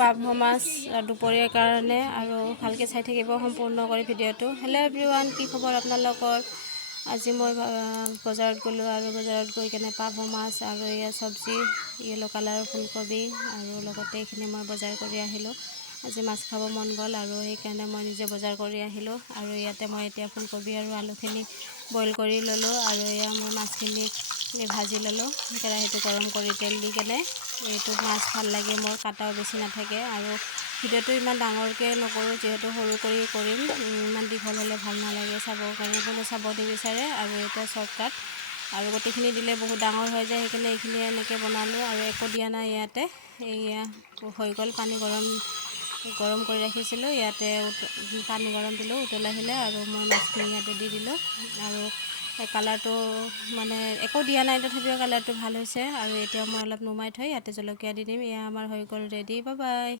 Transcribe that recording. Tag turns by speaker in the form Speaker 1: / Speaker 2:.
Speaker 1: মাছ দুপৰীয়াৰ কাৰণে আৰু ভালকৈ চাই থাকিব সম্পূৰ্ণ কৰি ভিডিঅ'টো। হেল্ল' এভৰিৱান কি খবৰ আপোনালোকৰ? আজি মই বজাৰত গ'লোঁ আৰু বজাৰত গৈ কেনে মাছ আৰু এয়া চব্জি য়েল্ল' কালাৰৰ ফুলকবি আৰু লগতে এইখিনি মই বজাৰ কৰি আহিলোঁ। আজি মাছ খাব মন গ'ল আৰু সেইকাৰণে মই নিজে বজাৰ কৰি আহিলোঁ আৰু ইয়াতে মই এতিয়া ফুলকবি আৰু আলুখিনি বইল কৰি ল'লোঁ আৰু এয়া মই মাছখিনি ভাজি ল'লোঁ। কেৰাহীটো গৰম কৰি তেল দি কেনে এইটো মাছ ভালো লাগে, মোৰ কাটাও বেছি নাথাকে। আৰু ভিডিঅ'টো ইমান ডাঙৰকৈ নকৰোঁ, যিহেতু সৰু কৰি কৰিম ইমান দীঘল হ'লে ভালো নালাগে চাবৰ কাৰণে। কোনো চাব নিবিচাৰে আৰু এটা শ্বৰ্টকাট আৰু গোটেইখিনি দিলে বহুত ডাঙৰ হৈ যায়, সেইকাৰণে এইখিনি এনেকৈ বনালোঁ আৰু একো দিয়া নাই ইয়াতে। এয়া হৈ গ'ল, পানী গৰম গৰম কৰি ৰাখিছিলোঁ। ইয়াতে পানী গৰম দিলোঁ, উতল আহিলে আৰু মই মাছখিনি ইয়াতে দি দিলোঁ। আৰু কালাৰটো মানে একো দিয়া নাই, তথাপিও কালাৰটো ভালো হৈছে। আৰু এতিয়া মই অলপ নুমাই থৈ ইয়াতে জলকীয়া দি দিম। এয়া আমাৰ হৈ গ'ল ৰেডি বাই বাই